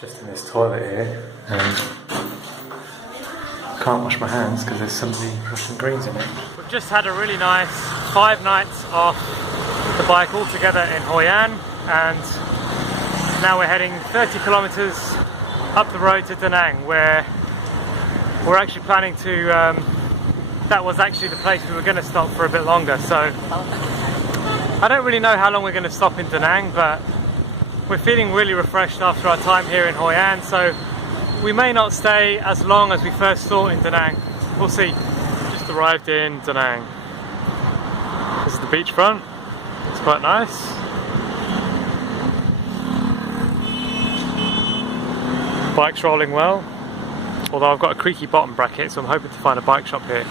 Just in this toilet here, and can't wash my hands because there's so many Russian greens in it. We've just had a really nice 5 nights off the bike altogether in Hoi An, and now we're heading 30 kilometers up the road to Da Nang, where we're actually planning to, that was actually the place we were going to stop for a bit longer, so I don't really know how long we're going to stop in Da Nang, but we're feeling really refreshed after our time here in Hoi An, so we may not stay as long as we first thought in Da Nang. We'll see. Just arrived in Da Nang. This is the beachfront. It's quite nice. Bike's rolling well, although I've got a creaky bottom bracket, so I'm hoping to find a bike shop here.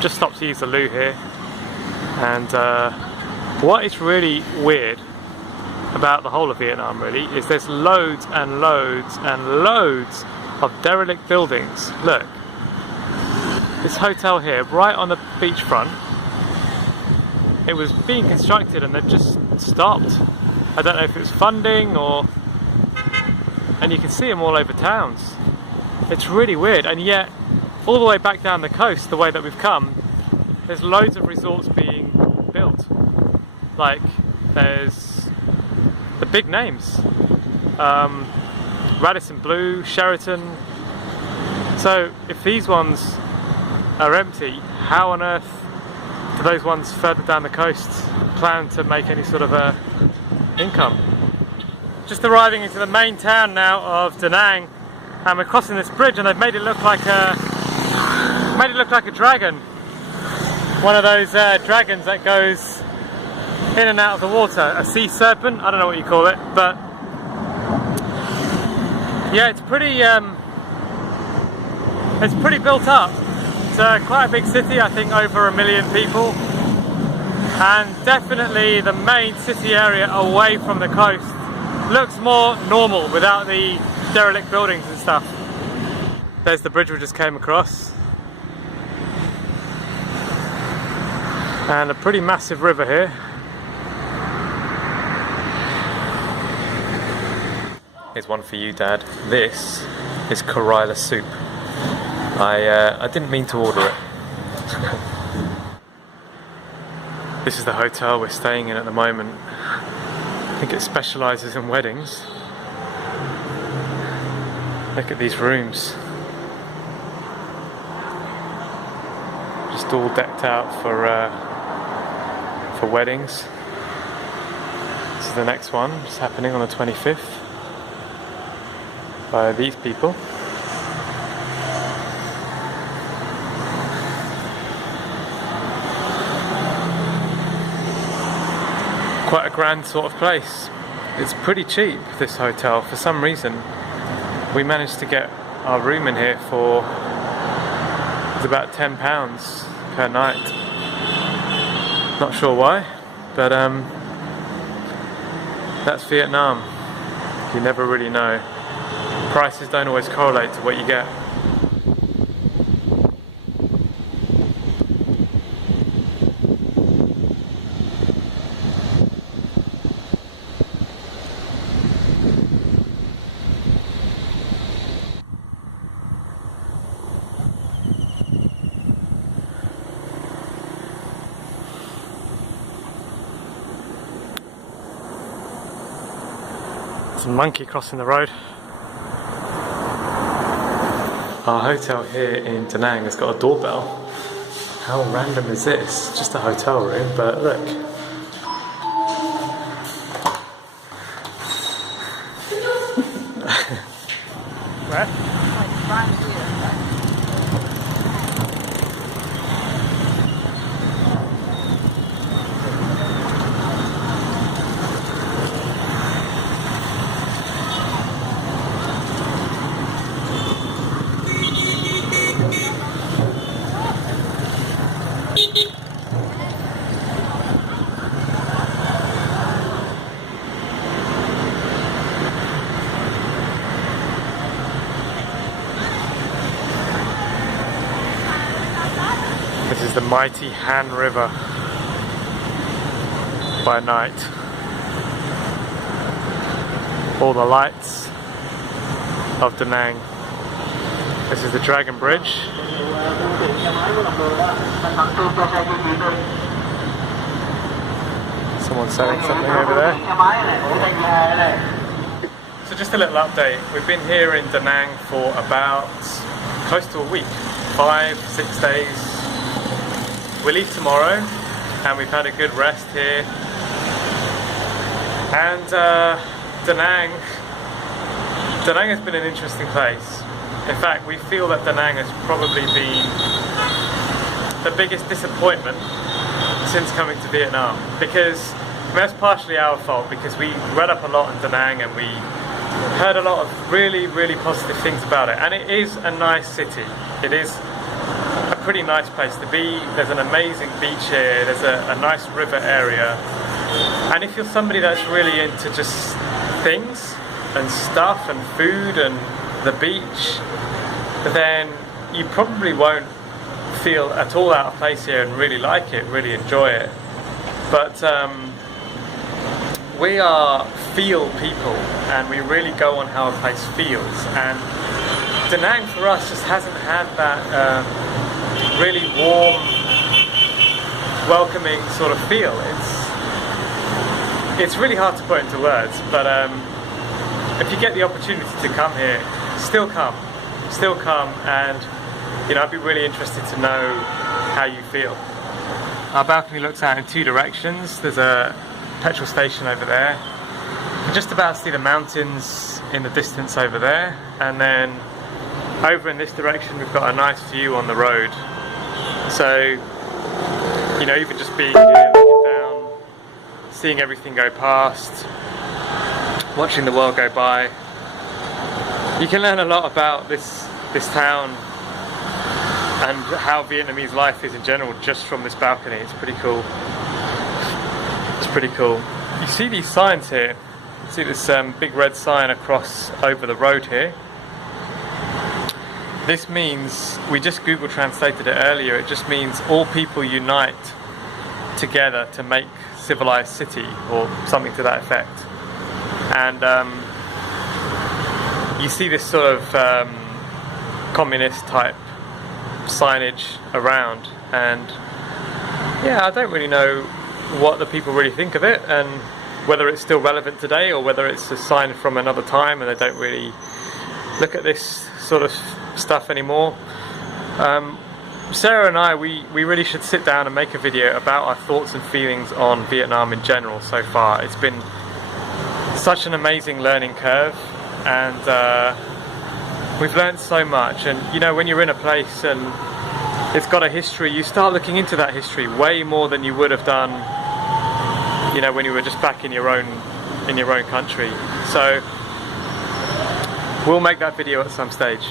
Just stopped to use the loo here. And what is really weird about the whole of Vietnam really is there's loads and loads and loads of derelict buildings. Look, this hotel here right on the beachfront, it was being constructed and they've just stopped. I don't know if it was funding or, and you can see them all over towns. It's really weird, and yet all the way back down the coast, the way that we've come, there's loads of resorts being built. Like there's the big names, Radisson Blu, Sheraton. So if these ones are empty, how on earth do those ones further down the coast plan to make any sort of income? Just arriving into the main town now of Da Nang, and we're crossing this bridge, and they've made it look like a dragon. One of those dragons that goes in and out of the water, a sea serpent, I don't know what you call it, but yeah, it's pretty built up. It's quite a big city, I think over 1 million people, and definitely the main city area away from the coast looks more normal without the derelict buildings and stuff. There's the bridge we just came across, and a pretty massive river here. Here's one for you, Dad. This is Karila soup. I didn't mean to order it. This is the hotel we're staying in at the moment. I think it specialises in weddings. Look at these rooms. Just all decked out for weddings. This is the next one, it's happening on the 25th. By these people. Quite a grand sort of place. It's pretty cheap, this hotel. For some reason we managed to get our room in here for, it's about £10 per night. Not sure why, but that's Vietnam. You never really know. Prices don't always correlate to what you get. There's a monkey crossing the road. Our hotel here in Da Nang has got a doorbell. How random is this? Just a hotel room, but look. Where? This is the mighty Han River by night. All the lights of Da Nang. This is the Dragon Bridge. Someone's selling something over there. So just a little update. We've been here in Da Nang for about close to a week, 5-6 days. We leave tomorrow and we've had a good rest here. And Da Nang has been an interesting place. In fact, we feel that Da Nang has probably been the biggest disappointment since coming to Vietnam, because that's partially our fault, because we read up a lot in Da Nang and we heard a lot of really positive things about it, and it is a nice city. It is a pretty nice place to be. There's an amazing beach here, there's a nice river area, and if you're somebody that's really into just things and stuff and food and the beach, then you probably won't feel at all out of place here and really like it, really enjoy it. But we are feel people, and we really go on how a place feels, and Da Nang for us just hasn't had that really warm, welcoming sort of feel. It's really hard to put into words, but if you get the opportunity to come here, still come, and you know, I'd be really interested to know how you feel. Our balcony looks out in two directions. There's a petrol station over there. You can just about see the mountains in the distance over there, and then over in this direction we've got a nice view on the road. So, you know, even just being here, looking down, seeing everything go past, watching the world go by, you can learn a lot about this town and how Vietnamese life is in general just from this balcony. It's pretty cool. It's pretty cool. You see these signs here. You see this big red sign across over the road here. This means, we just Google translated it earlier, it just means all people unite together to make civilized city, or something to that effect. And you see this sort of communist type signage around, and yeah, I don't really know what the people really think of it, and whether it's still relevant today or whether it's a sign from another time and they don't really look at this sort of stuff anymore. Sarah and I, we really should sit down and make a video about our thoughts and feelings on Vietnam in general so far. It's been such an amazing learning curve, and we've learned so much. And you know, when you're in a place and it's got a history, you start looking into that history way more than you would have done, you know, when you were just back in your own country. So we'll make that video at some stage.